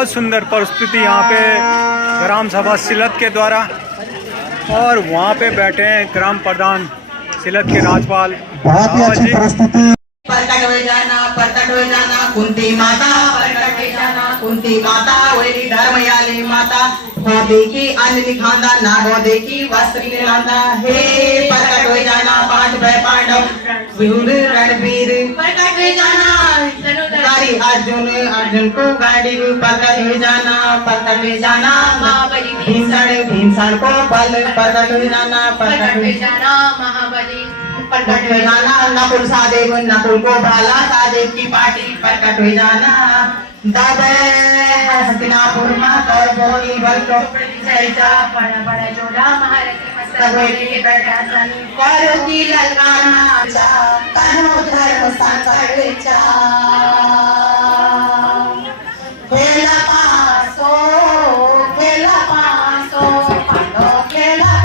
बहुत सुंदर प्रस्तुति यहाँ पे ग्राम सभा सिलत के द्वारा, और वहाँ पे बैठे हैं ग्राम प्रधान सिलत के राजपाल। बहुत ही अच्छी प्रस्तुति। प्रकट हो जाना कुंती माता, प्रकट हो जाना कुंती माता, वही धर्म याली माता, हो देखी अन्न निखांदा ना हो देखी वस्त्र निलांदा। हे प्रकट हो जाना पांच भय पांडव वीर रणवीर, प्रकट हो जाना गाड़ी अर्जुन, अर्जुन को गाड़ी प्रकट हो जाना, प्रकट हो जाना महाबली भीमसेन को बल, प्रकट हो जाना, प्रकट हो जाना महाबली, प्रकट हो जाना नकुल सादेव, नकुल को भाला सादेव की पार्टी, प्रकट हो जाना दादे हस्तिनापुर मां कर बोली बल को जयचा बड़ा बड़ा जोड़ा महारथी मस्तक लेके बैठा सन करो की ललकाना कानो धर्म सांकड़चा खेला पासो पांडो खेला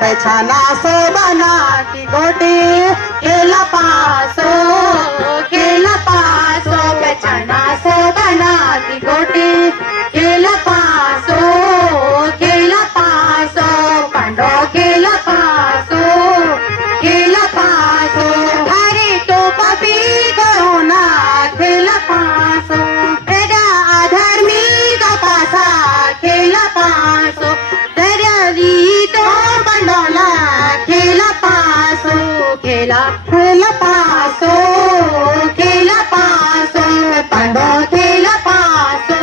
बेछाना सो बना की गोटी, खेला पासो बेछाना सो बना की गोटी, खेला पासो पांडो खेला पासो हरे तो पपी करो ना, खेला पासो तेरा अधर्मी का पासा, खेला पासो तेरा रीतो पंडोला, खेला पासो खेला पासो पांडो खेला पासो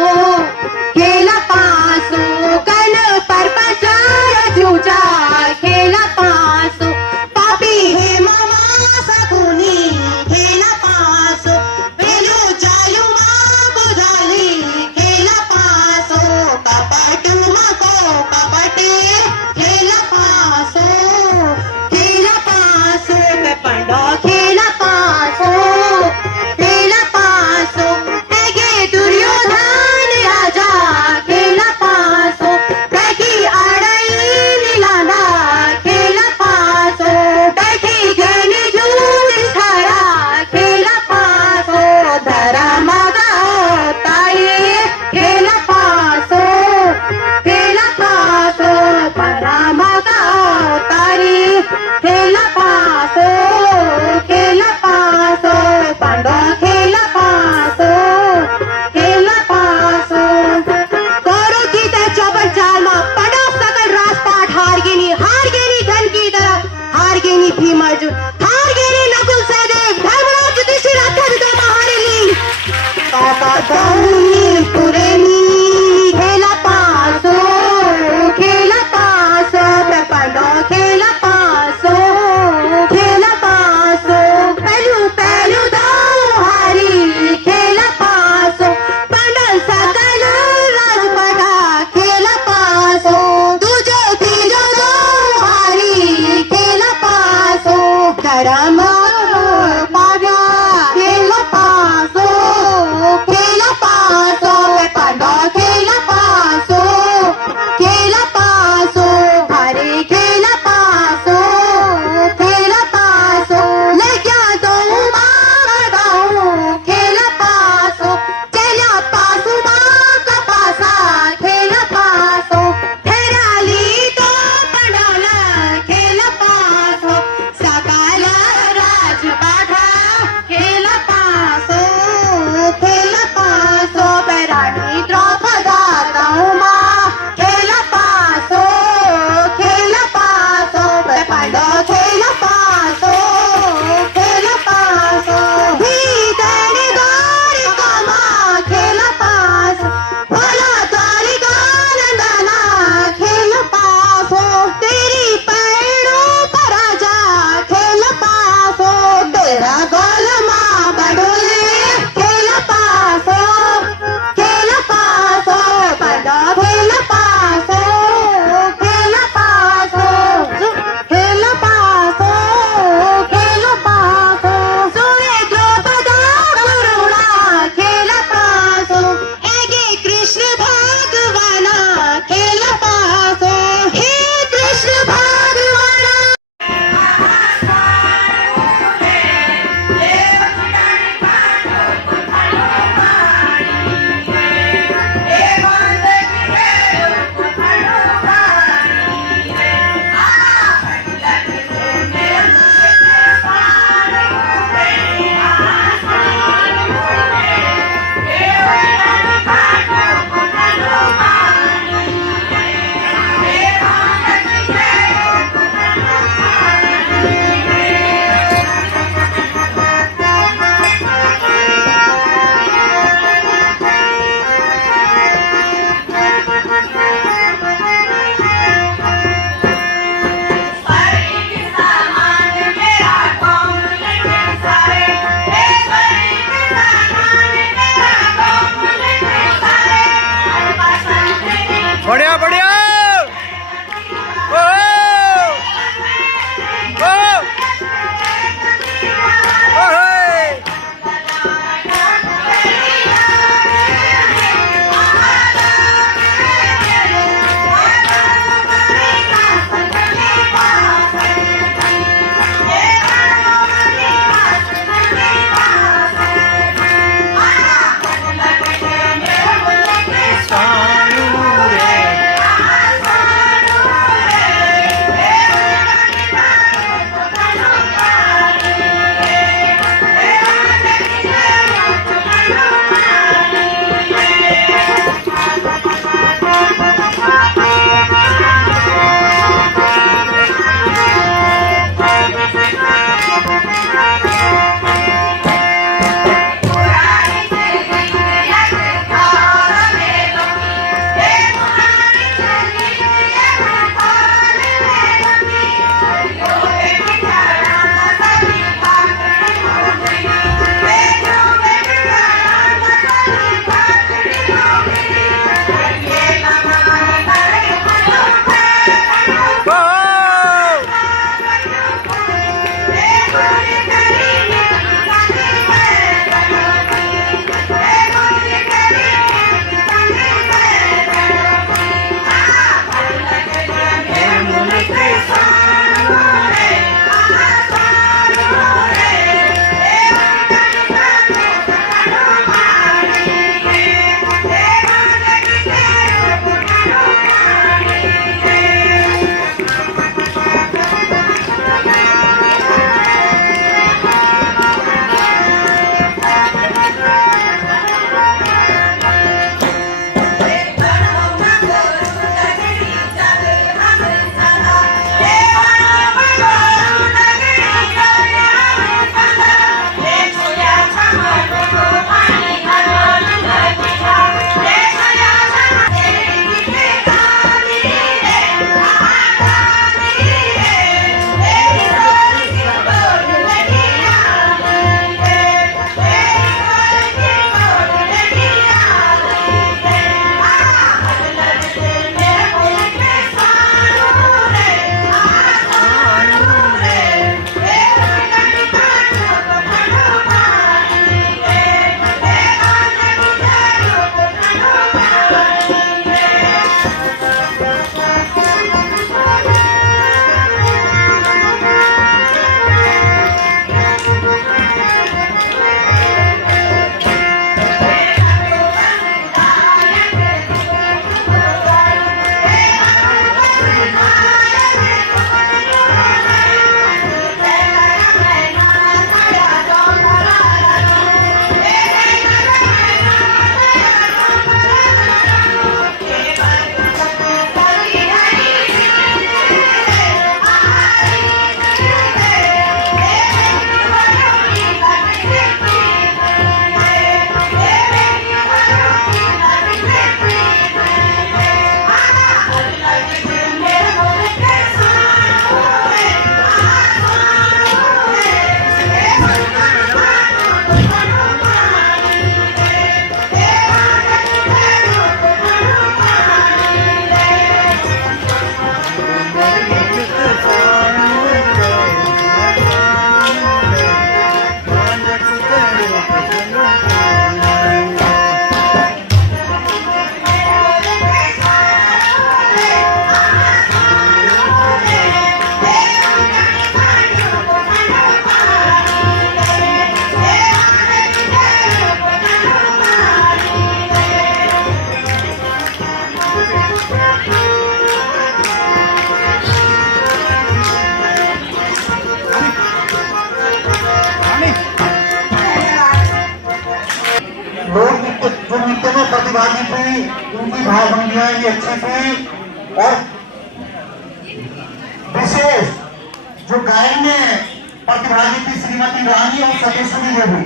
भावभंगियां भी अच्छी थी और विशेष जो गायन में प्रतिभागी थी श्रीमती रानी और सतेश्वरी देवी,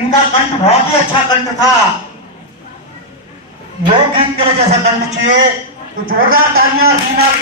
इनका कंठ बहुत ही अच्छा कंठ था। योग गीत के लिए जैसा कंठ चाहिए तो जोरदार तालियां रीना